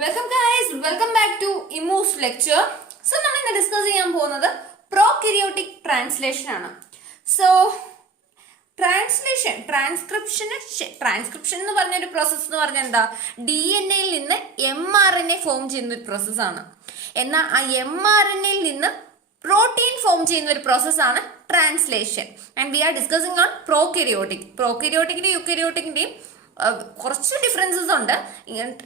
Welcome guys, welcome back to Imu's lecture. So നമ്മൾ ഇന്ന് discuss ചെയ്യാൻ പോകുന്നത് പ്രോകെരിയോട്ടിക് ട്രാൻസ്ലേഷൻ ആണ്. സോ ട്രാൻസ്ക്രിപ്ഷൻ എന്ന് പറഞ്ഞ ഒരു പ്രോസസ് എന്ന് പറഞ്ഞാൽ എന്താ, DNA-യിൽ നിന്ന് mRNA ഫോം ചെയ്യുന്ന ഒരു പ്രോസസ്സാണ്. എന്നാൽ ആ mRNA-യിൽ നിന്ന് പ്രോട്ടീൻ ഫോം ചെയ്യുന്ന ഒരു പ്രോസസ്സാണ് translation. And we are discussing on പ്രോകെരിയോട്ടിക്കിന്റെയും യുക്കെരിയോട്ടിക്കിന്റെയും കുറച്ച് ഡിഫറൻസസ് ഉണ്ട്.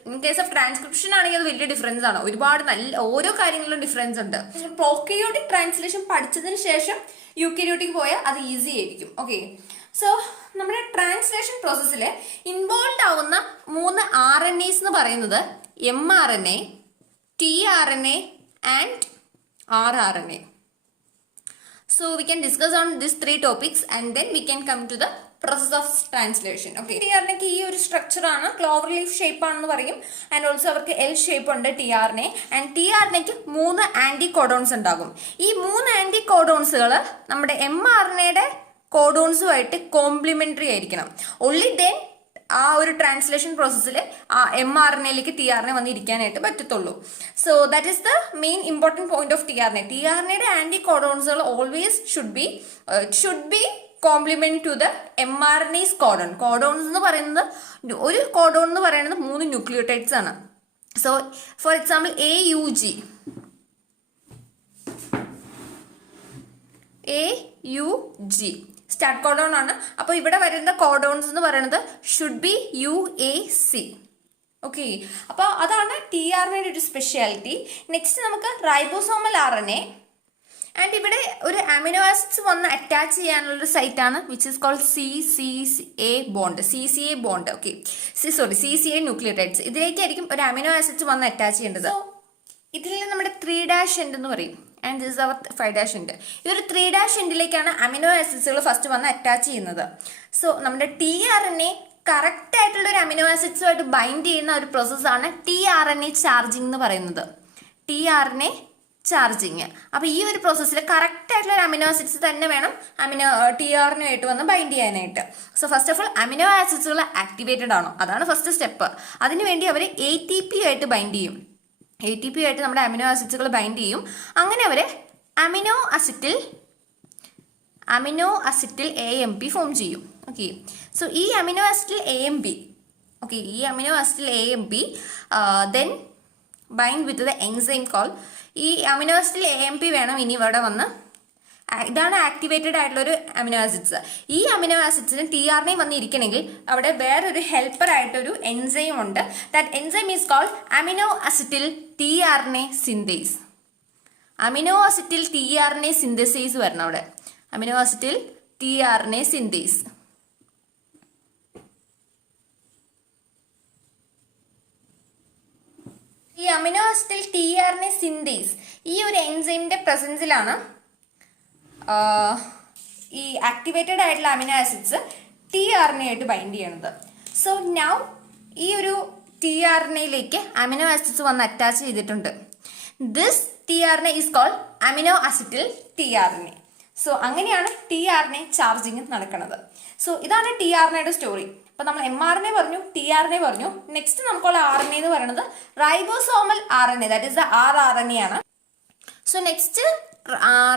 ഇൻ കേസ് ഓഫ് ട്രാൻസ്ക്രിപ്ഷൻ ആണെങ്കിൽ അത് വലിയ ഡിഫറൻസ് ആണ്. ഒരുപാട് നല്ല ഓരോ കാര്യങ്ങളിലും ഡിഫറൻസ് ഉണ്ട്. പ്രോകെരിയോട്ടിക് ട്രാൻസ്ലേഷൻ പഠിച്ചതിന് ശേഷം യുക്കെരിയോട്ടിക് പോയാൽ അത് ഈസി ആയിരിക്കും. ഓക്കെ, സോ നമ്മുടെ ട്രാൻസ്ലേഷൻ പ്രോസസ്സിൽ ഇൻവോൾവ് ആവുന്ന 3 RNAs എന്ന് പറയുന്നത് mRNA, tRNA and rRNA. So we can discuss on these 3 topics and then we can come to the process of translation. Okay, tRNA ഈ ഒരു സ്ട്രക്ചർ ആണ്, ക്ലോവർ ലീഫ് ഷേപ്പ് ആണെന്ന് പറയും. ആൻഡ് ഓൾസോ അവർക്ക് L shape ഉണ്ട് tRNA. And tRNAക്ക് 3 anti codons ഉണ്ടാകും. ഈ 3 ആന്റി കോഡോൺസുകൾ നമ്മുടെ mRNAയുടെ കോഡോൺസുമായിട്ട് കോംപ്ലിമെന്ററി ആയിരിക്കണം. ഓൺലി ദെൻ ആ ഒരു ട്രാൻസ്ലേഷൻ പ്രോസസ്സിൽ ആ mRNAയിലേക്ക് tRNA വന്നിരിക്കാനായിട്ട് പറ്റത്തുള്ളൂ. So that is the main important point of tRNA. tRNAയുടെ ആന്റി കോഡോൺസുകൾ always should be complement to the mRNA's codon. Codons എന്ന് പറയുന്നത് ഒരു കോഡോൺ എന്ന് പറയുന്നത് 3 ന്യൂക്ലിയോടൈഡ്സ് ആണ്. So for example AUG start codon ആണ്. അപ്പോൾ ഇവിടെ വരുന്ന കോഡോൺസ് എന്ന് പറയുന്നത് ഷുഡ് ബി UAC. ഓക്കെ, അപ്പോൾ അതാണ് tRNAയുടെ ഒരു സ്പെഷ്യാലിറ്റി. നെക്സ്റ്റ് നമുക്ക് റൈബോസോമൽ RNA. ആൻഡ് ഇവിടെ ഒരു അമിനോ ആസിഡ്സ് വന്ന് അറ്റാച്ച് ചെയ്യാനുള്ള ഒരു സൈറ്റ് ആണ് which is called CCA bond. Okay, CCA nucleotides. ഇതിലേക്കായിരിക്കും ഒരു അമിനോ ആസിഡ്സ് വന്ന് അറ്റാച്ച് ചെയ്യേണ്ടത്. ഇതിൽ നമ്മുടെ 3' എൻഡ് എന്ന് പറയും. And this our 5' end. ഈ ഒരു 3' എൻഡിലേക്കാണ് അമിനോ ആസിഡ്സുകൾ ഫസ്റ്റ് വന്ന് അറ്റാച്ച് ചെയ്യുന്നത്. സോ നമ്മുടെ tRNA കറക്റ്റ് ആയിട്ടുള്ള ഒരു അമിനോ ആസിഡ്സുമായിട്ട് ബൈൻഡ് ചെയ്യുന്ന ഒരു പ്രോസസ്സാണ് tRNA ചാർജിങ് എന്ന് പറയുന്നത്. tRNA charging. അപ്പോൾ ഈ ഒരു പ്രോസസ്സിൽ കറക്റ്റ് ആയിട്ടുള്ള ഒരു അമിനോ ആസിഡ്സ് തന്നെ വേണം tRNA ആയിട്ട് വന്ന് ബൈൻഡ് ചെയ്യാനായിട്ട്. So first of all amino ആസിഡ്സുകൾ ആക്ടിവേറ്റഡ് ആണോ, അതാണ് ഫസ്റ്റ് സ്റ്റെപ്പ്. അതിനുവേണ്ടി അവർ ATP ആയിട്ട് ബൈൻഡ് ചെയ്യും. ATP ആയിട്ട് നമ്മുടെ അമിനോ ആസിഡ്സുകൾ ബൈൻഡ് ചെയ്യും. അങ്ങനെ അവർ അമിനോ അസിറ്റിൽ AMP ഫോം ചെയ്യും. ഓക്കെ, സോ ഈ അമിനോ ആസിഡിൽ AMP then bind with the enzyme call. ഈ അമിനോ ആസിഡിൽ AMP വേണം ഇനി ഇവിടെ വന്ന്. ഇതാണ് ആക്ടിവേറ്റഡ് ആയിട്ടുള്ള ഒരു അമിനോ ആസിഡ്സ്. ഈ അമിനോ ആസിഡ്സിന് tRNA വന്നിരിക്കണമെങ്കിൽ അവിടെ വേറൊരു ഹെൽപ്പർ ആയിട്ടൊരു എൻസൈം ഉണ്ട്. That enzyme is called amino acetyl tRNA synthase. Amino acetyl tRNA synthesise വരണം അവിടെ. Amino acetyl tRNA synthase. ഈ അമിനോ അസിറ്റിൽ tRNA സിന്തേസ് ഈ ഒരു എൻസൈമിന്റെ പ്രസൻസിലാണ് ഈ ആക്ടിവേറ്റഡ് ആയിട്ടുള്ള അമിനോ ആസിഡ്സ് tRNA ആയിട്ട് ബൈൻഡ് ചെയ്യണത്. സോ നൗ ഈ ഒരു tRNAയിലേക്ക് അമിനോ ആസിഡ്സ് വന്ന് അറ്റാച്ച് ചെയ്തിട്ടുണ്ട്. This tRNA is called amino acetyl tRNA. So അങ്ങനെയാണ് tRNA ചാർജിങ് നടക്കുന്നത്. സോ ഇതാണ് tRNAയുടെ സ്റ്റോറി. അപ്പോൾ നമ്മൾ mRNA പറഞ്ഞു, tRNA പറഞ്ഞു. നെക്സ്റ്റ് നമുക്കുള്ള RNA എന്ന് പറയുന്നത് ribosomal RNA, that is the rRNA ആണ്. സോ നെക്സ്റ്റ്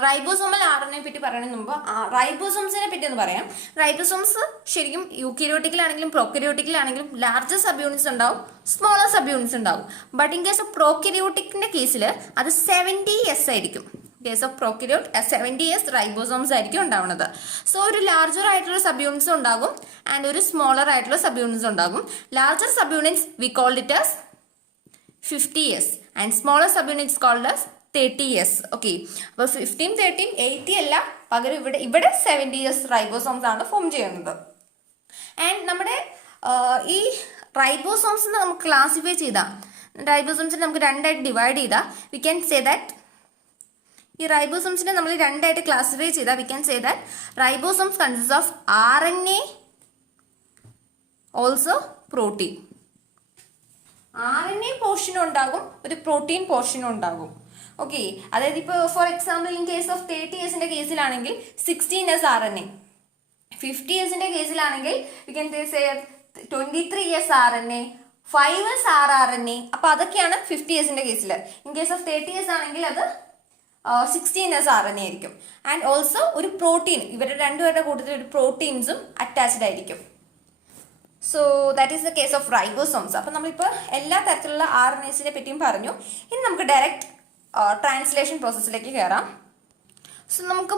റൈബോസോമൽ RNA പറ്റി പറയുന്നതിന് മുമ്പ് റൈബോസോംസിനെ പറ്റി ഒന്ന് പറയാം. റൈബോസോംസ് ശരിക്കും യൂക്കെരിയോട്ടിക്കിലാണെങ്കിലും പ്രോകെരിയോട്ടിക്കിലാണെങ്കിലും ലാർജർ സബ് യൂണിറ്റ്സ് ഉണ്ടാവും, സ്മോളർ സബ് യൂണിറ്റ്സ് ഉണ്ടാവും. ബട്ട് ഇൻ കേസ് ഓഫ് പ്രോകെരിയോട്ടിക്കിന്റെ കേസിൽ അത് 70S ആയിരിക്കും. കേസ് ഓഫ് പ്രോകെരിയോട്ട് 70S റൈബോസോംസ് ആയിരിക്കും ഉണ്ടാവുന്നത്. സോ ഒരു ലാർജർ ആയിട്ടുള്ള സബ് യൂണിറ്റ്സ് ഉണ്ടാകും ആൻഡ് ഒരു സ്മോളർ ആയിട്ടുള്ള സബ് യൂണിറ്റ്സ് ഉണ്ടാകും. Larger subunits we called it as 50S and smaller subunits called as 30S. Okay, അപ്പോൾ 15, 13, 80 അല്ല, പകരം ഇവിടെ 70S റൈബോസോംസ് ആണ് ഫോം ചെയ്യുന്നത്. ആൻഡ് നമ്മുടെ ഈ റൈബോസോംസ് നമുക്ക് ക്ലാസിഫൈ ചെയ്താൽ, റൈബോസോംസിനെ നമുക്ക് 2ആയിട്ട് ഡിവൈഡ് ചെയ്താൽ വി ക്യാൻ സേ ദാറ്റ് ഈ റൈബോസോംസിനെ നമ്മൾ 2ആയിട്ട് ക്ലാസിഫൈ ചെയ്താൽ V can say that ribosomes consist of RNA also protein. RNA പോർഷനും ഉണ്ടാകും, ഒരു പ്രോട്ടീൻ പോർഷനും ഉണ്ടാകും. ഓക്കെ, അതായത് ഇപ്പോൾ for example in case of 30Sന്റെ കേസിലാണെങ്കിൽ 16S RNA, 50Sന്റെ കേസിലാണെങ്കിൽ we can say 23S RNA, 5s rRNA. അപ്പൊ അതൊക്കെയാണ് 50sന്റെ കേസിൽ. ഇൻ കേസ് ഓഫ് 30s ആണെങ്കിൽ അത് 16s RNA ആയിരിക്കും. ആൻഡ് ഓൾസോ ഒരു പ്രോട്ടീൻ, ഇവരുടെ രണ്ടുപേരുടെ കൂട്ടത്തിൽ ഒരു പ്രോട്ടീൻസും അറ്റാച്ച്ഡ് ആയിരിക്കും. So that is the case of ribosomes. അപ്പം നമ്മളിപ്പോൾ എല്ലാ തരത്തിലുള്ള RNAസിനെ പറ്റിയും പറഞ്ഞു. ഇനി നമുക്ക് ഡയറക്റ്റ് ട്രാൻസ്ലേഷൻ പ്രോസസ്സിലേക്ക് കയറാം. സോ നമുക്ക്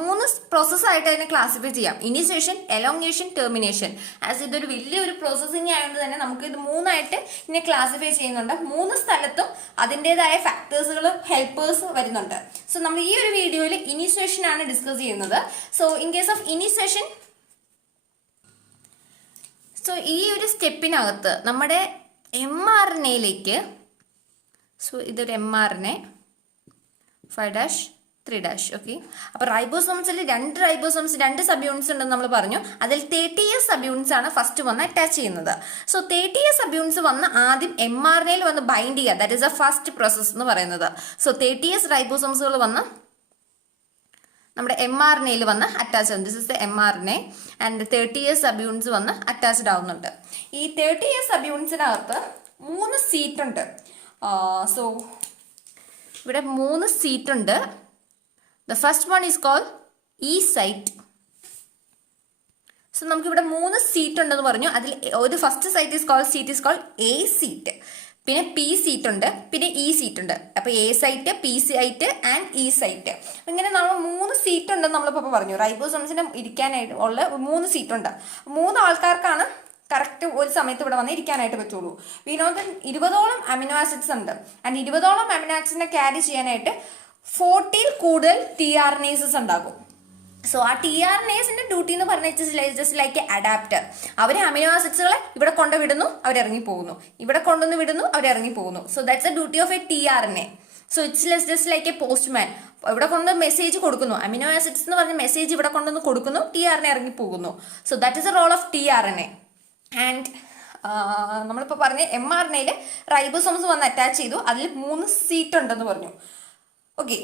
മൂന്ന് പ്രോസസ്സായിട്ട് അതിനെ ക്ലാസിഫൈ ചെയ്യാം. Initiation, elongation, termination. ആസ് ഇതൊരു വലിയൊരു പ്രോസസ്സിങ് ആയതുകൊണ്ട് തന്നെ നമുക്ക് ഇത് മൂന്നായിട്ട് ഇതിനെ ക്ലാസിഫൈ ചെയ്യുന്നുണ്ട്. മൂന്ന് സ്ഥലത്തും അതിൻ്റെതായ ഫാക്ടേഴ്സുകൾ, ഹെൽപ്പേഴ്സ് വരുന്നുണ്ട്. സോ നമ്മൾ ഈ ഒരു വീഡിയോയിൽ ഇനിഷ്യേഷൻ ആണ് ഡിസ്കസ് ചെയ്യുന്നത്. So in case of initiation, so ഈ ഒരു സ്റ്റെപ്പിനകത്ത് നമ്മുടെ mRNAയിലേക്ക്, സോ ഇതൊരു mRNA 5' 3', ഓക്കെ. അപ്പോൾ റൈബോസോംസിൽ രണ്ട് സബ് യൂണിറ്റ്സ് ഉണ്ടെന്ന് നമ്മൾ പറഞ്ഞു. അതിൽ 30s സബ് യൂണിറ്റ്സ് ആണ് ഫസ്റ്റ് വന്ന് അറ്റാച്ച് ചെയ്യുന്നത്. സോ 30s സബ് യൂണിറ്റ്സ് വന്ന് ആദ്യം mRNAയിൽ വന്ന് ബൈൻഡ് ചെയ്യുക. That is A first process എന്ന് പറയുന്നത്. സോ 30s റൈബോസോംസുകൾ വന്ന് നമ്മുടെ mRNAയിൽ വന്ന് അറ്റാച്ച് ആവും. This is the mRNA and 30s subunits വന്ന് അറ്റാച്ച്ഡ് ആവുന്നുണ്ട്. ഈ 30s സബ് യൂണിറ്റ്സിനകത്ത് 3 സീറ്റ് ഉണ്ട്. സോ ഇവിടെ 3 സീറ്റ് ഉണ്ട്. The first one is called E site. So നമുക്കിവിടെ 3 സീറ്റ് ഉണ്ടെന്ന് പറഞ്ഞു. അതിൽ ഒരു first site is called A seat. പിന്നെ പി സീറ്റ് ഉണ്ട്, പിന്നെ ഇ സീറ്റ് ഉണ്ട്. അപ്പൊ A site, P site and E site. ഇങ്ങനെ നമ്മൾ 3 സീറ്റ് ഉണ്ടെന്ന് നമ്മളിപ്പോൾ പറഞ്ഞു. റൈബോസോംസിന് ഇരിക്കാനായിട്ട് ഉള്ള 3 സീറ്റ് ഉണ്ട്. 3 ആൾക്കാർക്കാണ് കറക്റ്റ് ഒരു സമയത്ത് ഇവിടെ വന്ന് ഇരിക്കാനായിട്ട് പറ്റുള്ളൂ. വി നോ ദാറ്റ് 20ഓളം അമിനോ ആസിഡ്സ് ഉണ്ട്. ആൻഡ് 20ഓളം അമിനോ ആസിഡിനെ ക്യാരി ചെയ്യാനായിട്ട് 40 കൂടുതൽ tRNAs ഉണ്ടാകും. സോ ആ tRNAസിന്റെ ഡ്യൂട്ടി എന്ന് പറഞ്ഞാൽ ജസ്റ്റ് ലൈക്ക് അഡാപ്റ്റർ. അവർ അമിനോ ആസിഡ്സുകളെ ഇവിടെ കൊണ്ടുവിടുന്നു, അവരിറങ്ങി പോകുന്നു, ഇവിടെ കൊണ്ടുവന്ന് വിടുന്നു, അവരിറങ്ങി പോകുന്നു. So that's A duty of A tRNA. So it's just like A postman. ഇവിടെ കൊണ്ടുവന്ന് മെസ്സേജ് കൊടുക്കുന്നു. അമിനോ ആസിഡ്സ് എന്ന് പറഞ്ഞ മെസ്സേജ് ഇവിടെ കൊണ്ടുവന്ന് കൊടുക്കുന്നു, tRNA ഇറങ്ങി പോകുന്നു. So that is a role of tRNA. And നമ്മളിപ്പോൾ പറഞ്ഞ mRNAയിൽ റൈബോസോംസ് വന്ന് അറ്റാച്ച് ചെയ്തു. അതിൽ 3 സീറ്റ് ഉണ്ടെന്ന് പറഞ്ഞു. ഓക്കെ.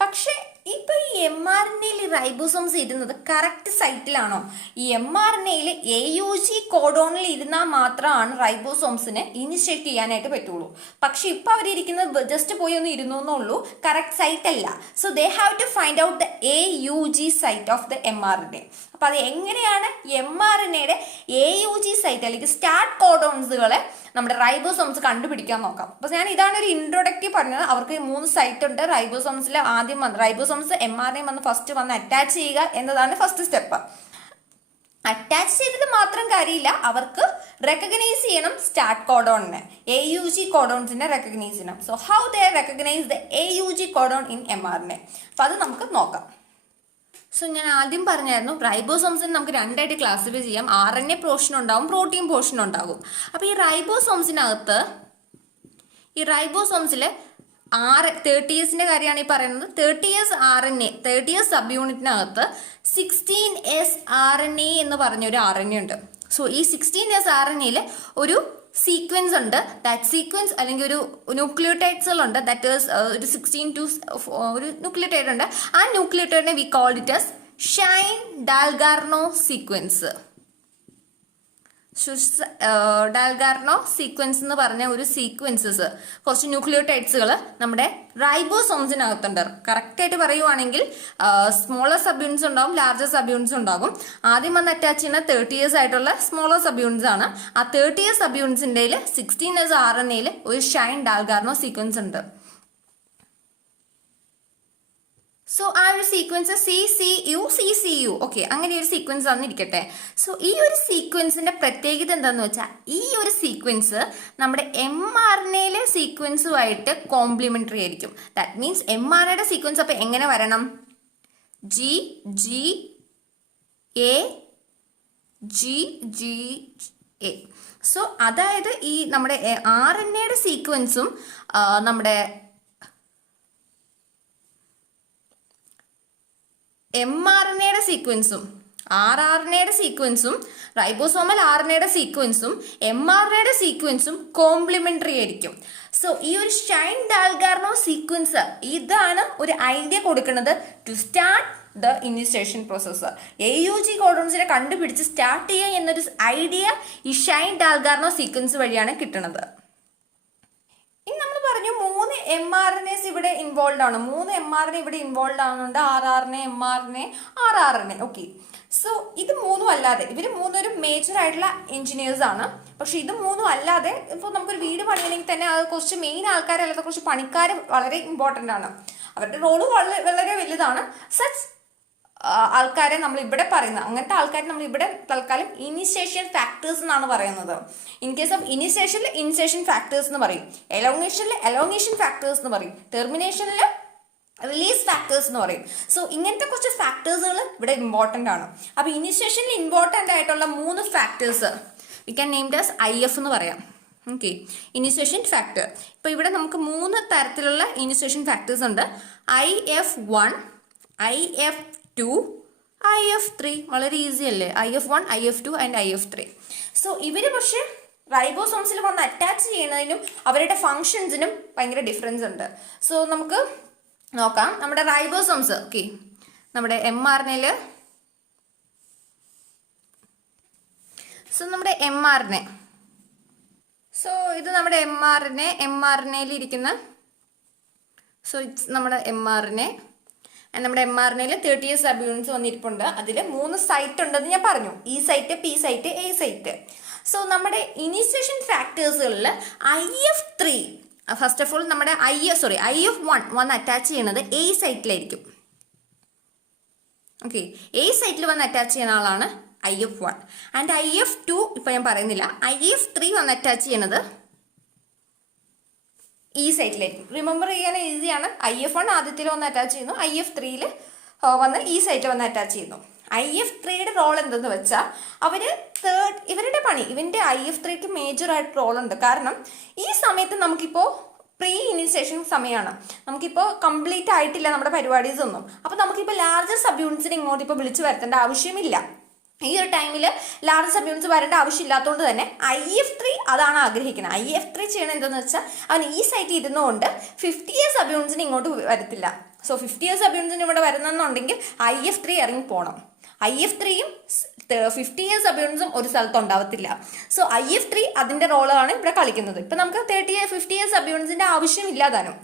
പക്ഷെ ഇപ്പൊ ഈ mRNAയിൽ റൈബോസോംസ് ഇരുന്നത് കറക്റ്റ് സൈറ്റിലാണോ? ഈ mRNAയിൽ AUG കോഡോണിൽ ഇരുന്നാൽ മാത്രമാണ് റൈബോസോംസിനെ ഇനിഷ്യേറ്റ് ചെയ്യാനായിട്ട് പറ്റുള്ളൂ. പക്ഷെ ഇപ്പൊ അവരിയ്ക്കുന്നത് ജസ്റ്റ് പോയി ഒന്ന് ഇരുന്നു എന്നുള്ളൂ, കറക്റ്റ് സൈറ്റ് അല്ല. So they have to find out the AUG site of the mRNA. അപ്പൊ അത് എങ്ങനെയാണ് mRNAയുടെ AUG സൈറ്റ് അല്ലെങ്കിൽ സ്റ്റാർട്ട് കോഡോൺസുകളെ നമ്മുടെ റൈബോസോംസ് കണ്ടുപിടിക്കാൻ നോക്കാം. അപ്പൊ ഞാൻ ഇതാണ് ഒരു ഇൻട്രോഡക്റ്റീവ് പറഞ്ഞത്. അവർക്ക് 3 സൈറ്റ് ഉണ്ട്. റൈബോസോംസിൽ ആദ്യം റൈബോസോംസ് mRNA വന്ന് ഫസ്റ്റ് വന്ന് അറ്റാച്ച് ചെയ്യുക എന്നതാണ് ഫസ്റ്റ് സ്റ്റെപ്പ്. അറ്റാച്ച് ചെയ്തിട്ട് മാത്രം കാര്യമില്ല, അവർക്ക് റെക്കഗ്നൈസ് ചെയ്യണം സ്റ്റാർട്ട് കോഡോണിനെ, AUG കോഡോൺസിനെ റെക്കഗ്നൈസ് ചെയ്യണം. So how they recognise the AUG codon in mRNA? അപ്പൊ അത് നമുക്ക് നോക്കാം. സോ ഞാൻ ആദ്യം പറഞ്ഞായിരുന്നു റൈബോസോംസിനെ നമുക്ക് രണ്ടായിട്ട് ക്ലാസിഫൈ ചെയ്യാം. RNA പോർഷൻ ഉണ്ടാവും, പ്രോട്ടീൻ പോർഷൻ ഉണ്ടാകും. അപ്പോൾ ഈ റൈബോസോംസിനകത്ത് ഈ റൈബോസോംസിൽ 30sന്റെ കാര്യമാണ് ഈ പറയുന്നത്. 30s RNA, 30s sub യൂണിറ്റിനകത്ത് 16s RNA എന്ന് പറഞ്ഞൊരു RNA ഉണ്ട്. സോ ഈ 16s RNAയിൽ ഒരു സീക്വൻസ് ഉണ്ട്. ദാറ്റ് സീക്വൻസ് അല്ലെങ്കിൽ ഒരു ന്യൂക്ലിയോടൈഡ്സുകളുണ്ട്. ദാറ്റ് ഈസ് ഒരു 16 ഒരു ന്യൂക്ലിയോടൈഡ് ഉണ്ട്. ആ ന്യൂക്ലിയോടൈഡിനെ we called it as Shine Dalgarno sequence. Dalgarno sequence എന്ന് പറഞ്ഞ ഒരു സീക്വൻസസ്, കുറച്ച് ന്യൂക്ലിയോടൈഡ്സുകൾ നമ്മുടെ റൈബോസോംസിനകത്തുണ്ട്. കറക്റ്റായിട്ട് പറയുവാണെങ്കിൽ സ്മോളർ സബ് യൂണിറ്റ്സ് ഉണ്ടാവും, ലാർജർ സബ് യൂണിറ്റ്സ് ഉണ്ടാകും. ആദ്യം വന്ന് അറ്റാച്ച് ചെയ്യുന്ന 30s ആയിട്ടുള്ള സ്മോളർ സബ് യൂണിറ്റ്സ് ആണ്. ആ 30s സബ് യൂണിറ്റ്സിൻ്റെ 16s RNAയിൽ ഒരു ഷൈൻ ഡാൽഗാർനോ സീക്വൻസ് ഉണ്ട്. സോ ആ ഒരു സീക്വൻസ് CCU ഓക്കെ, അങ്ങനെ ഒരു സീക്വൻസ് തന്നിരിക്കട്ടെ. സോ ഈ ഒരു സീക്വൻസിന്റെ പ്രത്യേകത എന്താന്ന് വെച്ചാൽ ഈ ഒരു സീക്വൻസ് നമ്മുടെ mRNAയിലെ സീക്വൻസുമായിട്ട് കോംപ്ലിമെന്ററി ആയിരിക്കും. ദാറ്റ് മീൻസ് mRNAയുടെ സീക്വൻസ് അപ്പൊ എങ്ങനെ വരണം? GA. സോ അതായത് ഈ നമ്മുടെ RNAയുടെ സീക്വൻസും നമ്മുടെ mRNAയുടെ സീക്വൻസും rRNAയുടെ സീക്വൻസും റൈബോസോമൽ RNAയുടെ സീക്വൻസും mRNAയുടെ സീക്വൻസും കോംപ്ലിമെന്ററി ആയിരിക്കും. സോ ഈ ഒരു ഷൈൻ ഡാൽഗാർനോ സീക്വൻസ് ഇതാണ് ഒരു ഐഡിയ കൊടുക്കുന്നത് to start the initiation process. AUG കോഡോൺസിനെ കണ്ടുപിടിച്ച് സ്റ്റാർട്ട് ചെയ്യുക എന്നൊരു ഐഡിയ ഈ ഷൈൻ ഡാൽഗാർനോ സീക്വൻസ് വഴിയാണ് കിട്ടുന്നത്. ഇനി നമ്മൾ പറഞ്ഞു 3 mRNAs ഇവിടെ ഇൻവോൾവ് ആണ്. 3 mRNA ഇവിടെ ഇൻവോൾവ് ആവുന്നുണ്ട്. RRNA, mRNA, RRNA. Okay, so ഇത് 3 അല്ലാതെ ഇവർ 3 ഒരു മേജർ ആയിട്ടുള്ള എഞ്ചിനീയേഴ്സ് ആണ്. പക്ഷെ ഇത് 3 അല്ലാതെ ഇപ്പോൾ നമുക്കൊരു വീട് പണിയണമെങ്കിൽ തന്നെ അത് കുറച്ച് മെയിൻ ആൾക്കാരല്ലാതെ കുറച്ച് പണിക്കാർ വളരെ ഇമ്പോർട്ടൻ്റ് ആണ്. അവരുടെ റോള് വളരെ വലുതാണ്. സച്ച് ആൾക്കാരെ നമ്മൾ ഇവിടെ പറയുന്ന അങ്ങനത്തെ ആൾക്കാരെ നമ്മൾ ഇവിടെ തൽക്കാലം ഇനിഷ്യേഷൻ ഫാക്ടേഴ്സ് എന്നാണ് പറയുന്നത്. ഇൻ കേസ് ഓഫ് ഇനിഷ്യേഷനിൽ ഇനിഷ്യേഷൻ ഫാക്ടേഴ്സ് എന്ന് പറയും, എലോങ്ങേഷനിൽ എലോങ്ങേഷൻ ഫാക്ടേഴ്സ് എന്ന് പറയും, ടെർമിനേഷനിൽ റിലീസ് ഫാക്ടേഴ്സ് എന്ന് പറയും. സോ ഇങ്ങനത്തെ കുറച്ച് ഫാക്ടേഴ്സുകൾ ഇവിടെ ഇമ്പോർട്ടൻ്റ് ആണ്. അപ്പോൾ ഇനിഷ്യേഷനിൽ ഇമ്പോർട്ടൻ്റ് ആയിട്ടുള്ള 3 factors we can named as IF എന്ന് പറയാം. Okay, initiation factor. ഇപ്പോൾ ഇവിടെ നമുക്ക് 3 തരത്തിലുള്ള ഇനിഷ്യേഷൻ ഫാക്ടേഴ്സ് ഉണ്ട്. IF1, IF2, IF3. വളരെ ഈസി അല്ലേ? IF1, IF2 and IF3. So ഇവർ പക്ഷേ റൈബോസോംസിൽ വന്ന് അറ്റാച്ച് ചെയ്യുന്നതിനും അവരുടെ ഫങ്ഷൻസിനും ഭയങ്കര ഡിഫറൻസ് ഉണ്ട്. സോ നമുക്ക് നോക്കാം. നമ്മുടെ റൈബോസോംസ്, ഓക്കെ, നമ്മുടെ mRNAയിൽ, സോ നമ്മുടെ mRNA, സോ ഇത് നമ്മുടെ mRNAയിൽ ഇരിക്കുന്ന, സോ ഇറ്റ്സ് നമ്മുടെ mRNA. നമ്മുടെ mRNAയിൽ 30 സബ്യൂണിറ്റ്സ് വന്നിരിപ്പുണ്ട്. അതിൽ 3 സൈറ്റ് ഉണ്ടെന്ന് ഞാൻ പറഞ്ഞു. E site, P site, A site. So നമ്മുടെ ഇനിഷ്യേഷൻ ഫാക്ടേഴ്സുകളിൽ IF3 ഫസ്റ്റ് ഓഫ് ഓൾ നമ്മുടെ IF1 വന്ന് അറ്റാച്ച് ചെയ്യുന്നത് A സൈറ്റിലായിരിക്കും. ഓക്കെ, A സൈറ്റിൽ വന്ന് അറ്റാച്ച് ചെയ്യുന്ന ആളാണ് IF1. ആൻഡ് IF2 ഇപ്പം ഞാൻ പറയുന്നില്ല. IF3 വന്ന് അറ്റാച്ച് ചെയ്യുന്നത് ഈ സൈറ്റിലായിരിക്കും. റിമെമ്പർ ചെയ്യാൻ ഈസിയാണ്. IF1 ആദ്യത്തിൽ വന്ന് അറ്റാച്ച് ചെയ്യുന്നു, IF3യിൽ വന്ന് ഈ സൈറ്റിൽ വന്ന് അറ്റാച്ച് ചെയ്യുന്നു. IF3യുടെ റോൾ എന്തെന്ന് വെച്ചാൽ ഇവരുടെ പണി, ഇവൻ്റെ IF3ക്ക് മേജർ ആയിട്ട് റോൾ ഉണ്ട്. കാരണം ഈ സമയത്ത് നമുക്കിപ്പോൾ പ്രീ ഇനിഷ്യേഷൻ സമയമാണ്. നമുക്കിപ്പോൾ കംപ്ലീറ്റ് ആയിട്ടില്ല നമ്മുടെ പരിപാടീസ് ഒന്നും. അപ്പോൾ നമുക്കിപ്പോൾ ലാർജർ സബ് യൂണിറ്റ്സിനെ ഇങ്ങോട്ട് ഇപ്പോൾ വിളിച്ചു വരുത്തേണ്ട ആവശ്യമില്ല. ഈ ഒരു ടൈമിൽ ലാർജ് സബ് യൂണിറ്റ്സ് വരേണ്ട ആവശ്യമില്ലാത്തതുകൊണ്ട് തന്നെ IF3 അതാണ് ആഗ്രഹിക്കുന്നത്. IF3 ചെയ്യണം എന്തെന്ന് വെച്ചാൽ അവൻ ഈ സൈറ്റിൽ ഇരുന്നുകൊണ്ട് 50 സബ് യൂണിറ്റ്സിന് ഇങ്ങോട്ട് വരത്തില്ല. സോ 50 സബ് യൂണിറ്റ്സിന് ഇവിടെ വരുന്നെന്നുണ്ടെങ്കിൽ IF3 ഇറങ്ങി പോകണം. IF3യും 50 സബ് യൂണിറ്റ്സും ഒരു സ്ഥലത്ത് ഉണ്ടാവത്തില്ല. സോ IF3 അതിൻ്റെ റോളാണ് ഇവിടെ കളിക്കുന്നത്. ഇപ്പം നമുക്ക് 50 സബ് യൂണിറ്റ്സിൻ്റെ ആവശ്യമില്ലാതാനും.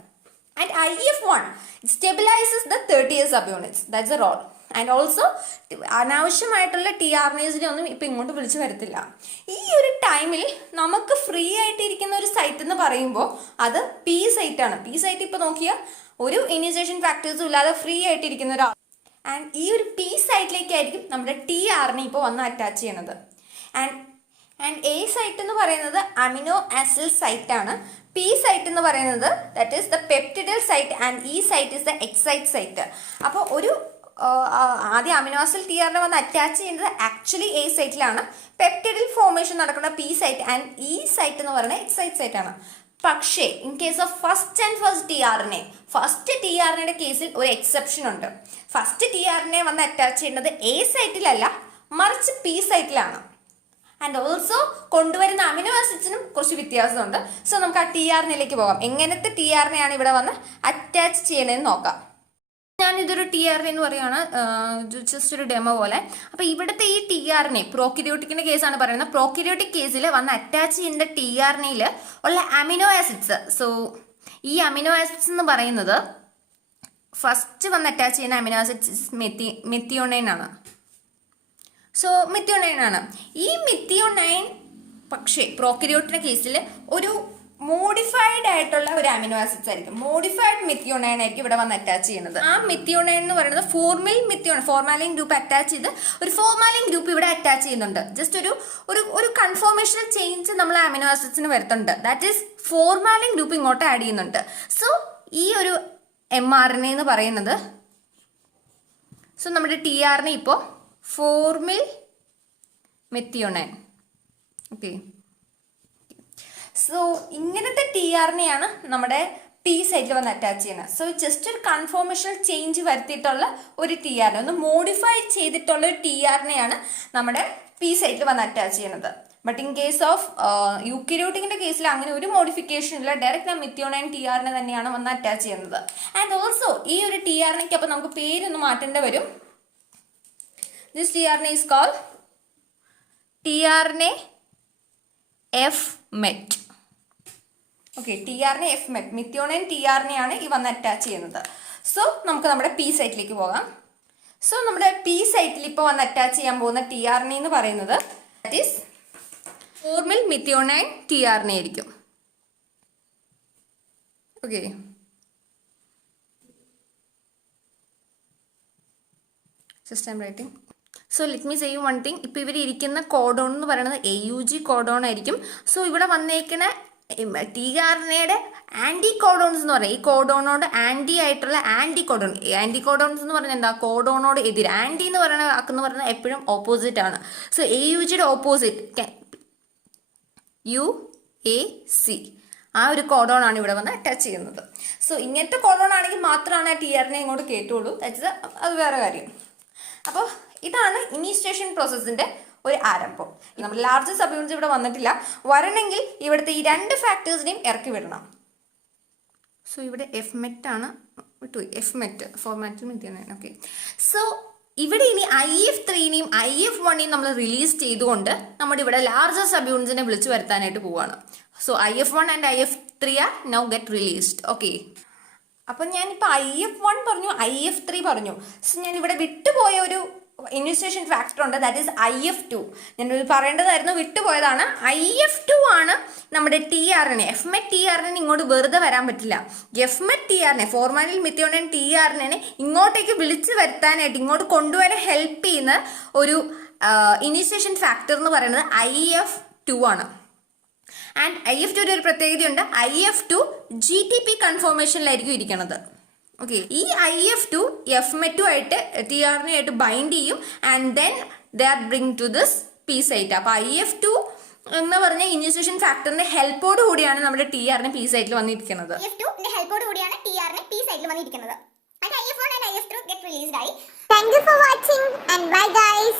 And IF1 stabilises the 30 sub units. That's a role. And also അനാവശ്യമായിട്ടുള്ള tRNAസിനെ ഒന്നും ഇപ്പം ഇങ്ങോട്ട് വിളിച്ചു വരത്തില്ല. ഈ ഒരു ടൈമിൽ നമുക്ക് ഫ്രീ ആയിട്ടിരിക്കുന്ന ഒരു സൈറ്റ് എന്ന് പറയുമ്പോൾ അത് P സൈറ്റാണ്. P സൈറ്റ് ഇപ്പോൾ നോക്കിയാൽ ഒരു ഇനിഷ്യേഷൻ ഫാക്ടേഴ്സും ഇല്ലാതെ ഫ്രീ ആയിട്ടിരിക്കുന്ന ഒരു ആൻഡ് ഈ ഒരു P സൈറ്റിലേക്കായിരിക്കും നമ്മുടെ tRNA ഇപ്പോൾ വന്ന് അറ്റാച്ച് ചെയ്യണത്. ആൻഡ് A സൈറ്റ് എന്ന് പറയുന്നത് അമിനോ ആസിഡ് സൈറ്റ് ആണ്. P സൈറ്റ് എന്ന് പറയുന്നത് that is the peptidyl site and E site is the exit site. അപ്പോൾ ഒരു ആദ്യം അമിനോ ആസിഡ് tRNA വന്ന് അറ്റാച്ച് ചെയ്യുന്നത് ആക്ച്വലി A സൈറ്റിലാണ്. പെപ്റ്റിഡിൽ ഫോർമേഷൻ നടക്കുന്ന P site and E site എന്ന് പറയുന്നത് എക്സൈറ്റ് സൈറ്റ് ആണ്. പക്ഷേ ഇൻ കേസ് ഓഫ് ഫസ്റ്റ് tRNAയുടെ കേസിൽ ഒരു എക്സെപ്ഷൻ ഉണ്ട്. ഫസ്റ്റ് tRNA വന്ന് അറ്റാച്ച് ചെയ്യുന്നത് A സൈറ്റിലല്ല, മറിച്ച് P സൈറ്റിലാണ്. ആൻഡ് ഓൾസോ കൊണ്ടുവരുന്ന അമിനോ ആസിഡ്സിനും കുറച്ച് വ്യത്യാസമുണ്ട്. സോ നമുക്ക് ആ tRNAയിലേക്ക് പോകാം. എങ്ങനത്തെ tRNA ആണ് ഇവിടെ വന്ന് അറ്റാച്ച് ചെയ്യണമെന്ന് നോക്കാം. ഞാനിതൊരു tRNA എന്ന് പറയുകയാണ്, ജസ്റ്റ് ഒരു ഡെമോ പോലെ. അപ്പോൾ ഇവിടുത്തെ ഈ tRNA പ്രോക്രിയോട്ടിക്കിൻ്റെ കേസാണ് പറയുന്നത്. പ്രോക്രിയോട്ടിക് കേസിൽ വന്ന് അറ്റാച്ച് ചെയ്യുന്ന tRNAയിൽ ഉള്ള അമിനോ ആസിഡ്സ്, സോ ഈ അമിനോ ആസിഡ്സ് എന്ന് പറയുന്നത് ഫസ്റ്റ് വന്ന് അറ്റാച്ച് ചെയ്യുന്ന അമിനോ ആസിഡ്സ് മെത്തിയോണൈൻ ആണ്. സോ മെത്തിയോണൈൻ ആണ്. ഈ മെത്തിയോണൈൻ പക്ഷേ പ്രോക്രിയോട്ടിൻ്റെ കേസിൽ ഒരു മോഡിഫൈഡ് ആയിട്ടുള്ള ഒരു അമിനോ ആസിഡ്സ് ആയിരിക്കും. മോഡിഫൈഡ് മെത്തിയോണൈൻ ആയിരിക്കും ഇവിടെ വന്ന് അറ്റാച്ച് ചെയ്യുന്നത്. ആ മെത്തിയോണൈൻ എന്ന് പറയുന്നത് ഫോർമാലിൻ ഗ്രൂപ്പ് അറ്റാച്ച് ചെയ്ത് ഒരു ഫോർമാലിൻ ഗ്രൂപ്പ് ഇവിടെ അറ്റാച്ച് ചെയ്യുന്നുണ്ട്. ജസ്റ്റ് ഒരു കൺഫോർമേഷണൽ ചേഞ്ച് നമ്മൾ അമിനോ ആസിഡ്സിന് വരുത്തുന്നുണ്ട്. ദാറ്റ് ഈസ് ഫോർമാലിൻ ഗ്രൂപ്പ് ഇങ്ങോട്ട് ആഡ് ചെയ്യുന്നുണ്ട്. സോ ഈ ഒരു mRNA എന്ന് പറയുന്നത്, സോ നമ്മുടെ tRNA ഇപ്പോൾ ഫോർമിൽ മെത്തിയോണൈൻ. ഓക്കെ, സോ ഇങ്ങനത്തെ tRNA ആണ് നമ്മുടെ P സൈറ്റിൽ വന്ന് അറ്റാച്ച് ചെയ്യുന്നത്. സോ ജസ്റ്റ് ഒരു കൺഫോർമേഷണൽ ചേഞ്ച് വരുത്തിയിട്ടുള്ള ഒരു tRNA, ഒന്ന് മോഡിഫൈ ചെയ്തിട്ടുള്ള ഒരു tRNA ആണ് നമ്മുടെ P സൈറ്റിൽ വന്ന് അറ്റാച്ച് ചെയ്യുന്നത്. ബട്ട് ഇൻ കേസ് ഓഫ് യൂക്കരിയോട്ടിക്കിന്റെ കേസിൽ അങ്ങനെ ഒരു മോഡിഫിക്കേഷൻ ഇല്ല. ഡയറക്റ്റ് ആ മിഥിയോണൈൻ ടിആറിനെ തന്നെയാണ് വന്ന് അറ്റാച്ച് ചെയ്യുന്നത്. ആൻഡ് ഓൾസോ ഈ ഒരു ടിആറിനയ്ക്ക് അപ്പൊ നമുക്ക് പേരൊന്ന് മാറ്റേണ്ടി വരും. This tRNA is called tRNA F met. Okay, tRNA F met, methionine ടിആർഎൻഎയാണ് ഈ വന്ന് അറ്റാച്ച് ചെയ്യുന്നത്. സോ നമുക്ക് നമ്മുടെ പി സൈറ്റിലേക്ക് പോകാം. സോ നമ്മുടെ പി സൈറ്റിൽ ഇപ്പോൾ വന്ന് അറ്റാച്ച് ചെയ്യാൻ പോകുന്ന ടിആർഎൻഎ എന്ന് പറയുന്നത് ദാറ്റ് ഈസ് ഫോർമിൽ മിഥിയോണൈൻ ടിആർഎൻഎ ആയിരിക്കും. Okay, just I M writing. So let me say you one thing. ഇപ്പോൾ ഇവർ ഇരിക്കുന്ന കോഡോൺ എന്ന് പറയുന്നത് AUG കോഡോൺ ആയിരിക്കും. സോ ഇവിടെ വന്നേക്കുന്ന ടിആർഎൻഎയുടെ ആന്റി കോഡോൺസ് എന്ന് പറയും. ഈ കോഡോണോട് ആന്റി ആയിട്ടുള്ള ആന്റി കോഡോൺസ് എന്ന് പറഞ്ഞാൽ എന്താ? കോഡോണോട് എതിര്. ആന്റി എന്ന് പറയുന്നത് എപ്പോഴും ഓപ്പോസിറ്റ് ആണ്. സോ AUGയുടെ ഓപ്പോസിറ്റ് UAC, ആ ഒരു കോഡോൺ ആണ് ഇവിടെ വന്ന് അറ്റാച്ച് ചെയ്യുന്നത്. സോ ഇങ്ങനത്തെ കോഡോൺ ആണെങ്കിൽ മാത്രമാണ് ടിആർഎൻഎ ഇങ്ങോട്ട് കേട്ടുള്ളൂ. അത് വേറെ കാര്യം. അപ്പോൾ ഇതാണ് ഇനീഷ്യേഷൻ പ്രോസസ്സിന്റെ ഒരു ആരംഭം. നമ്മൾ ലാർജ് സബ് യൂണിറ്റ്സ് ഇവിടെ വന്നിട്ടില്ല. വരണമെങ്കിൽ ഇവിടുത്തെ ഈ രണ്ട് ഫാക്ടേഴ്സിനെയും ഇറക്കി വിടണം. സോ ഇവിടെ എഫ് മെറ്റ് ആണ് വിട്ടുപോയി. എഫ് മെറ്റ് ഫോർമാറ്റിൽ മെത്തിയാണ്. ഓക്കെ, സോ ഇവിടെ ഇനി IF3നെയും IF1നെയും നമ്മൾ റിലീസ് ചെയ്തുകൊണ്ട് നമ്മുടെ ഇവിടെ ലാർജർ സബ് യൂണിറ്റ്സിനെ വിളിച്ചു വരുത്താനായിട്ട് പോവുകയാണ്. So IF1 and IF3 are now get released. Okay, അപ്പം ഞാനിപ്പോൾ IF1 പറഞ്ഞു, IF3 പറഞ്ഞു. സോ ഞാൻ ഇവിടെ വിട്ടുപോയ ഒരു ഇനിഷ്യേഷൻ ഫാക്ടർ ഉണ്ട്, ദാറ്റ് ഈസ് IF2. ഞാൻ പറയേണ്ടതായിരുന്നു, വിട്ടുപോയതാണ്. IF2 ആണ് നമ്മുടെ ടിആർഎൻഎ. എഫ്മെറ്റ് ടിആർഎൻഎ ഇങ്ങോട്ട് വെറുതെ വരാൻ പറ്റില്ല. എഫ്മെറ്റ് ടിആർഎൻഎ ഫോർമാലിൽ മിഥിയോണൈൻ ടിആർഎൻഎനെ ഇങ്ങോട്ടേക്ക് വിളിച്ചു വരുത്താനായിട്ട്, ഇങ്ങോട്ട് കൊണ്ടുവരാൻ ഹെൽപ്പ് ചെയ്യുന്ന ഒരു ഇനിഷ്യേഷൻ ഫാക്ടർ എന്ന് പറയുന്നത് IF2 ആണ്. ആൻഡ് IF2 ഒരു പ്രത്യേകതയുണ്ട്. IF2 GTP കൺഫോർമേഷനിലായിരിക്കും ഇരിക്കുന്നത്. ഓക്കെ, ഈ IF2 എഫ്മെറ്റും ആയിട്ട് ടിആർഎൻഎ ആയിട്ട് ബൈൻഡ് ചെയ്യും. And then they are bring to this P site. അപ്പൊ IF2 എന്ന് പറഞ്ഞ ഇനിഷ്യേഷൻ ഫാക്ടറിന്റെ ഹെൽപ്പോട് കൂടിയാണ് നമ്മുടെ ടിആർഎൻഎ പി സൈറ്റിൽ വന്നിരിക്കുന്നത്. IF2 ഹെൽപ്പോട് കൂടിയാണ് ടിആർഎൻഎ പി സൈറ്റിൽ വന്നിരിക്കുന്നത്. IF1 and IF2 get released ആയി. Thank you for watching and bye guys.